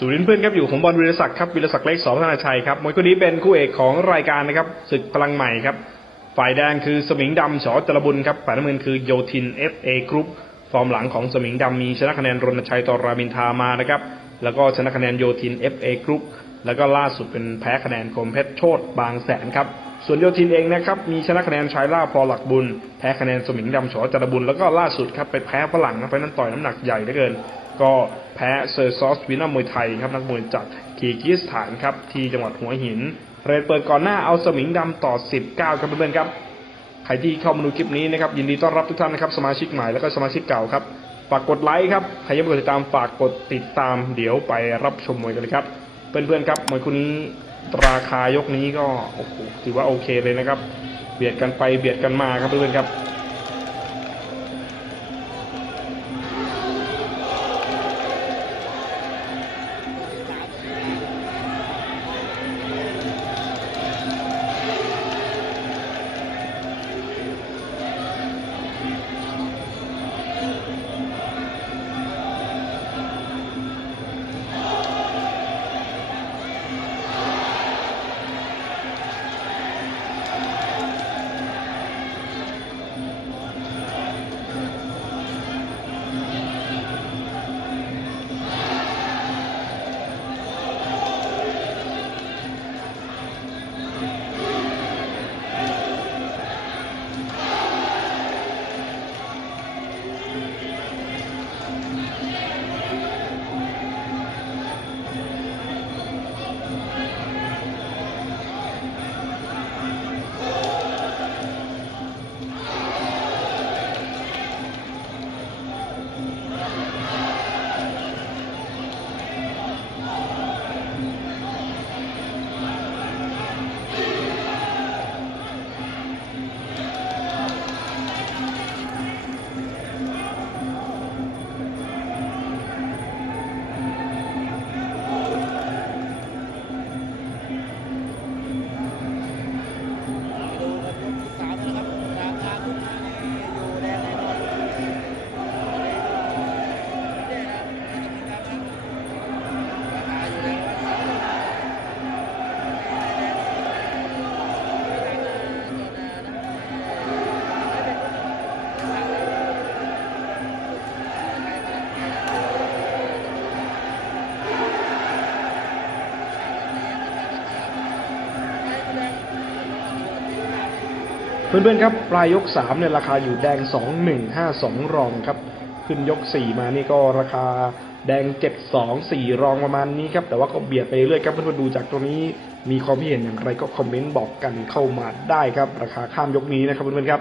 สุรินทร์เพื่อนครับอยู่ผมบอลวิรศักดิ์ครับวิรศักดิ์เล็กสอพัฒนาชัยครับมวยคู่นี้เป็นคู่เอกของรายการนะครับศึกพลังใหม่ครับ ฝ่ายแดงคือสมิงดำฉอจรบุญครับฝ่ายน้ำเงินคือโยทินเอฟเอกรุ๊ปฟอร์มหลังของสมิงดำมีชนะคะแนนรณชัยตอรามินทามานะครับแล้วก็ชนะคะแนนโยทินเอฟเอกรุ๊ป แล้วก็ล่าสุดเป็นแพ้คะแนนคมเพชรโชตบางแสนครับ ส่วนโยทินเองนะครับมีชนะคะแนนชายล่าพอหลักบุญ แพ้คะแนนสมิงดำฉอจรบุญแล้วก็ล่าสุดครับไปแพ้ฝรั่งนะไปนั้นต่อยน้ำหนักใหญ่เหลือเกิน ก็แพ้เซอร์ซอสวินามวยไทยครับนักมวยจากคีกิสถานครับที่จังหวัดหัวหิน เรทเปิดก่อนหน้าเอาสมิงดำต่อ 19ครับเพื่อนๆครับใครที่เข้ามาดูคลิปนี้นะครับยินดีต้อนรับทุกท่านนะครับสมาชิกใหม่แล้วก็สมาชิกเก่าครับฝากกดไลค์ครับใครยังไม่กดติดตามฝากกดติดตามเดี๋ยวไปรับชมมวยกันเลยครับ เพื่อนๆครับเหมือนคุณราคายกนี้ก็โอ้โหถือว่าโอเคเลยนะครับ เบียดกันไปเบียดกันมาครับเพื่อนๆครับ เพื่อนๆครับปลายยก3เนี่ยราคาอยู่แดง 2152 รองครับ ขึ้นยก 4 มานี่ก็ราคาแดง 724 รองประมาณนี้ครับ แต่ว่าก็เบียดไปเรื่อยครับเพื่อนๆดูจากตรงนี้มีความเห็นอย่างไรก็คอมเมนต์บอกกันเข้ามาได้ครับ ราคาข้ามยกนี้นะครับเพื่อนๆครับ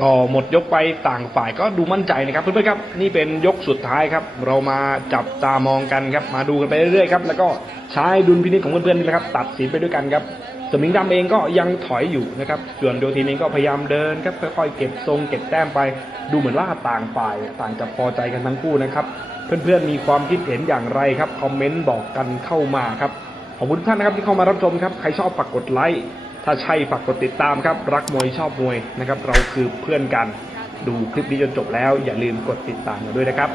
ก็หมดยกไปต่างฝ่ายก็ดูมั่นใจนะครับเพื่อนๆครับนี่เป็นยกสุดท้ายครับ เรามาจับตามองกันครับ มาดูกันไปเรื่อยๆครับแล้วก็ใช้ดุลพินิจของเพื่อนๆนะครับ ตัดสินไปด้วยกันครับสมิงดำเองก็ยังถอยอยู่นะครับส่วนโยทีนเองก็พยายามเดินครับค่อยๆเก็บทรงเก็บแต้มไป ดูเหมือนว่าต่างฝ่ายต่างจะพอใจกันทั้งคู่นะครับ เพื่อนๆมีความคิดเห็นอย่างไรครับคอมเมนต์บอกกันเข้ามาครับขอบคุณท่านนะครับที่เข้ามารับชมครับใครชอบฝากกดไลค์ ถ้าใช่ฝากกดติดตามครับ รักมวยชอบมวยนะครับ เราคือเพื่อนกัน ดูคลิปนี้จนจบแล้ว อย่าลืมกดติดตามกันด้วยนะครับ